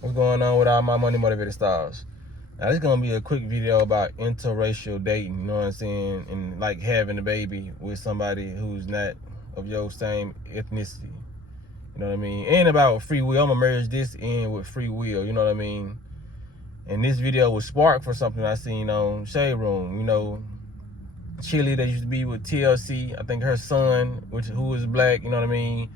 What's going on with all my money motivated stars? Now this is gonna be a quick video about interracial dating, you know what I'm saying? And like having a baby with somebody who's not of your same ethnicity. You know what I mean? And about free will. I'm gonna merge this in with free will, you know what I mean? And this video was sparked for something I seen on Shade Room, you know. Chili that used to be with TLC, I think her son, who was black, you know what I mean,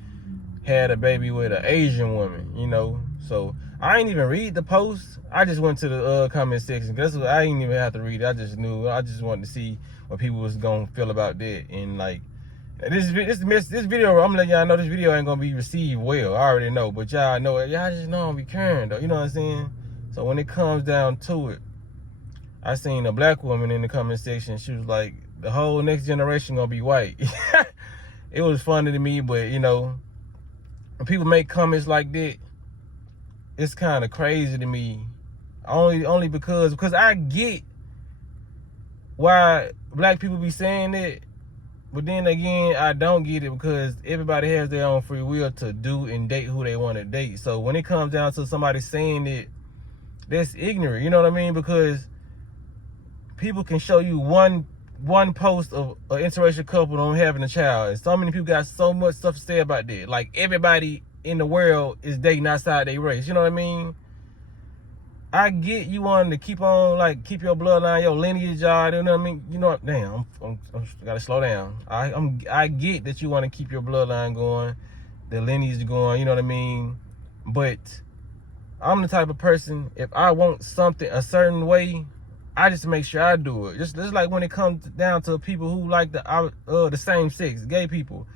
had a baby with an Asian woman, you know. So I ain't even read the post. I just went to the comment section. That's what I didn't even have to read it. I just knew. I just wanted to see what people was gonna feel about that. And like this video, I'm letting y'all know this video ain't gonna be received well. I already know, but y'all know it. Y'all just know I'm be caring though. You know what I'm saying? So when it comes down to it, I seen a black woman in the comment section. She was like, the whole next generation gonna be white. It was funny to me, but you know, when people make comments like that, it's kind of crazy to me. Only because I get why black people be saying that, but then again, I don't get it because everybody has their own free will to do and date who they want to date. So when it comes down to somebody saying that, that's ignorant. You know what I mean? Because people can show you one post of an interracial couple on having a child, and so many people got so much stuff to say about that. Like everybody in the world is dating outside their race. You know what I mean? I get you wanting to keep your bloodline, your lineage, y'all. You know what I mean? You know what? Damn, I'm gotta slow down. I get that you want to keep your bloodline going, the lineage going. You know what I mean? But I'm the type of person, if I want something a certain way, I just make sure I do it. Just like when it comes down to people who like the same sex, gay people.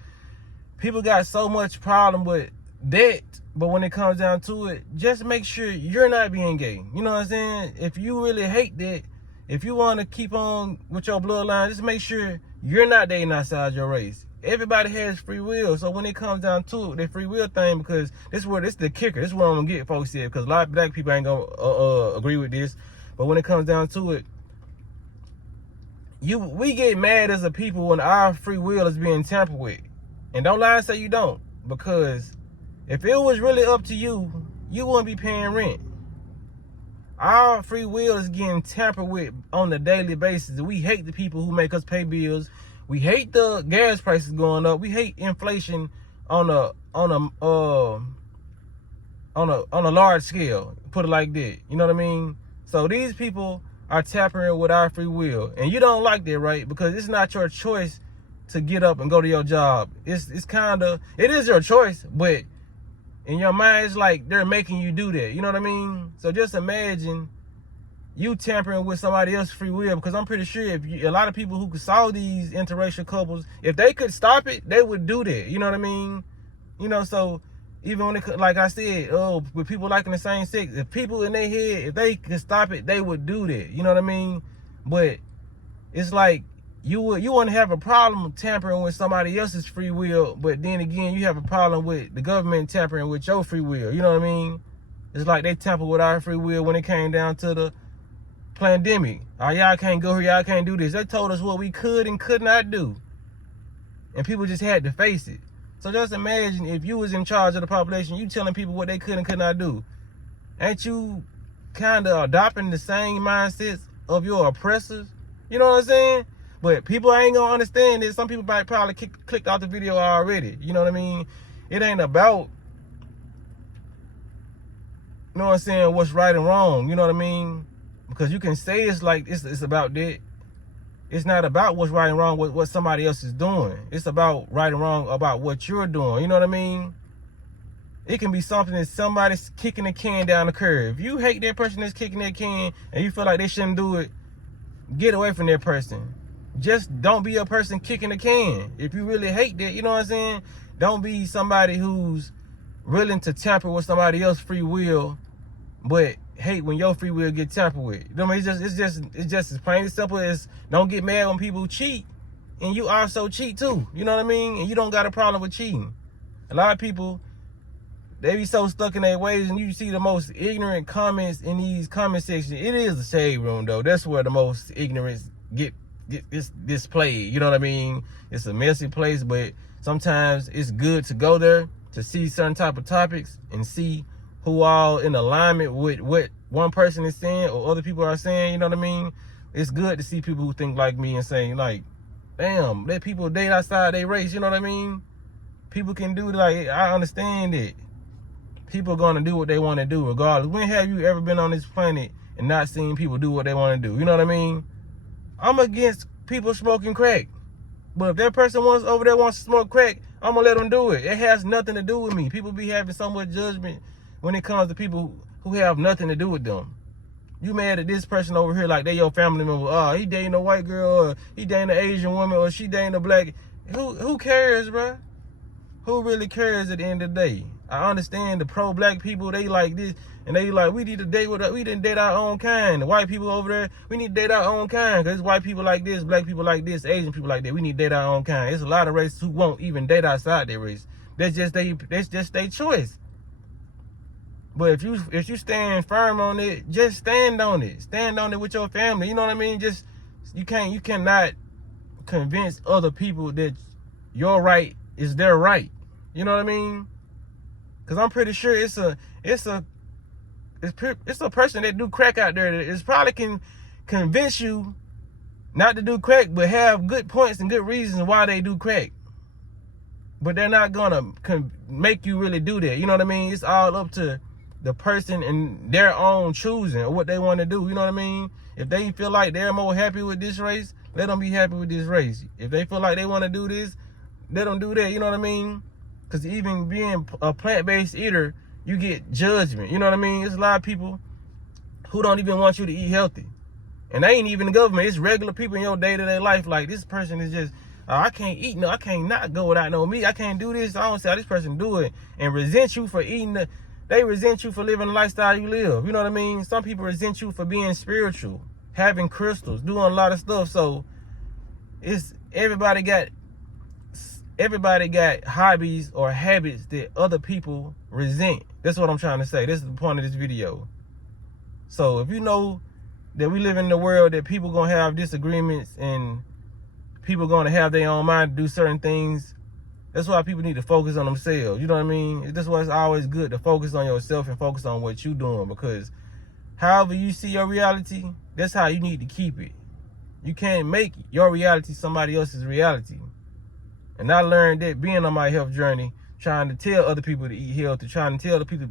People got so much problem with that, but when it comes down to it, just make sure you're not being gay. You know what I'm saying? If you really hate that, if you want to keep on with your bloodline, just make sure you're not dating outside your race. Everybody has free will, so when it comes down to it, the free will thing, because this is the kicker. This is where I'm gonna get folks here, because a lot of black people ain't gonna agree with this. But when it comes down to it, we get mad as a people when our free will is being tampered with. And don't lie and say you don't, because if it was really up to you, you wouldn't be paying rent. Our free will is getting tampered with on a daily basis. We hate the people who make us pay bills. We hate the gas prices going up. We hate inflation on a large scale. Put it like that. You know what I mean? So these people are tampering with our free will, and you don't like that, right? Because it's not your choice to get up and go to your job. It is your choice, but in your mind, it's like they're making you do that. You know what I mean? So just imagine you tampering with somebody else's free will, because I'm pretty sure a lot of people who saw these interracial couples, if they could stop it, they would do that. You know what I mean? You know, so even when it, like I said, with people liking the same sex, if people in their head, if they could stop it, they would do that. You know what I mean? But it's like you want to have a problem tampering with somebody else's free will, but then again, you have a problem with the government tampering with your free will. You know what I mean? It's like they tampered with our free will when it came down to the pandemic. Oh, y'all can't go here, y'all can't do this. They told us what we could and could not do, and people just had to face it. So just imagine if you was in charge of the population, you telling people what they could and could not do. Ain't you kind of adopting the same mindsets of your oppressors? You know what I'm saying? But people ain't gonna understand this. Some people might probably clicked off the video already. You know what I mean? It ain't about, you know what I'm saying, what's right and wrong. You know what I mean? Because you can say it's like it's about that. It's not about what's right and wrong with what somebody else is doing. It's about right and wrong about what you're doing. You know what I mean? It can be something that somebody's kicking the can down the curb. If you hate that person that's kicking that can and you feel like they shouldn't do it, get away from that person. Just don't be a person kicking the can. If you really hate that, you know what I'm saying? Don't be somebody who's willing to tamper with somebody else's free will, but hate when your free will get tampered with. You know what I mean? It's just as plain and simple as don't get mad when people cheat, and you also cheat too. You know what I mean? And you don't got a problem with cheating. A lot of people, they be so stuck in their ways, and you see the most ignorant comments in these comment sections. It is the shade room though. That's where the most ignorance get displayed. You know what I mean? It's a messy place, but sometimes it's good to go there to see certain type of topics and see who all in alignment with what one person is saying or other people are saying, you know what I mean? It's good to see people who think like me and say, like, damn, let people date outside their race, you know what I mean? People can do, like, I understand it. People are gonna do what they want to do regardless. When have you ever been on this planet and not seen people do what they want to do? You know what I mean? I'm against people smoking crack. But if that person over there wants to smoke crack, I'm gonna let them do it. It has nothing to do with me. People be having so much judgment when it comes to people who have nothing to do with them. You mad at this person over here like they your family member. Oh, he dating a white girl, or he dating an Asian woman, or she dating a black. Who cares, bro? Who really cares at the end of the day? I understand the pro-black people, they like this, and they like, we need to date we didn't date our own kind. The white people over there, we need to date our own kind, because white people like this, black people like this, Asian people like that. We need to date our own kind. There's a lot of races who won't even date outside their race. That's just their choice. But if you stand firm on it, just stand on it. Stand on it with your family. You know what I mean? Just you cannot convince other people that your right is their right. You know what I mean? Cause I'm pretty sure it's a person that do crack out there that is probably can convince you not to do crack, but have good points and good reasons why they do crack. But they're not gonna make you really do that. You know what I mean? It's all up to the person and their own choosing or what they want to do. You know what I mean? If they feel like they're more happy with this race, let them be happy with this race. If they feel like they want to do this, let them do that. You know what I mean? Because even being a plant-based eater, you get judgment. You know what I mean? There's a lot of people who don't even want you to eat healthy. And they ain't even the government. It's regular people in your day-to-day life. Like, this person is just, I can't eat, no, I can't not go without no meat. I can't do this. I don't see how this person do it. And resent you for eating they resent you for living the lifestyle you live. You know what I mean? Some people resent you for being spiritual, having crystals, doing a lot of stuff. So it's everybody got hobbies or habits that other people resent. That's what I'm trying to say. This is the point of this video. So if you know that we live in the world that people gonna have disagreements and people gonna have their own mind to do certain things, that's why people need to focus on themselves. You know what I mean? That's why it's always good to focus on yourself and focus on what you're doing, because however you see your reality, that's how you need to keep it. You can't make your reality somebody else's reality. And I learned that being on my health journey, trying to tell other people to eat healthy, trying to tell other people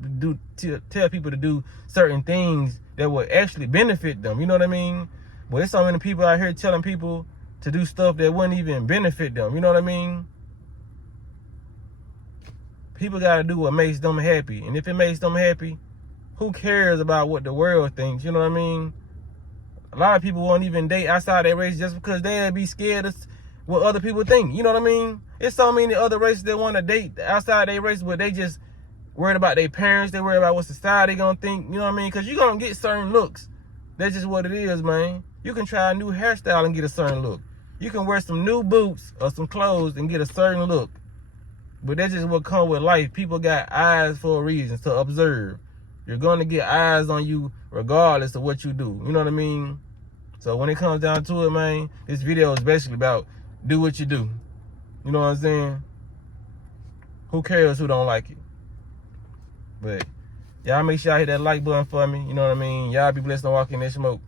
tell people to do certain things that will actually benefit them. You know what I mean? But there's so many people out here telling people to do stuff that wouldn't even benefit them. You know what I mean? People got to do what makes them happy. And if it makes them happy, who cares about what the world thinks? You know what I mean? A lot of people won't even date outside their race just because they'd be scared of what other people think. You know what I mean? There's so many other races that want to date outside their race, but they just worried about their parents. They worried about what society going to think. You know what I mean? Because you're going to get certain looks. That's just what it is, man. You can try a new hairstyle and get a certain look. You can wear some new boots or some clothes and get a certain look. But that's just what comes with life. People got eyes for a reason, to observe. You're going to get eyes on you regardless of what you do. You know what I mean? So when it comes down to it, man, this video is basically about do what you do. You know what I'm saying? Who cares who don't like it? But y'all make sure y'all hit that like button for me. You know what I mean? Y'all be blessed and walk in that smoke.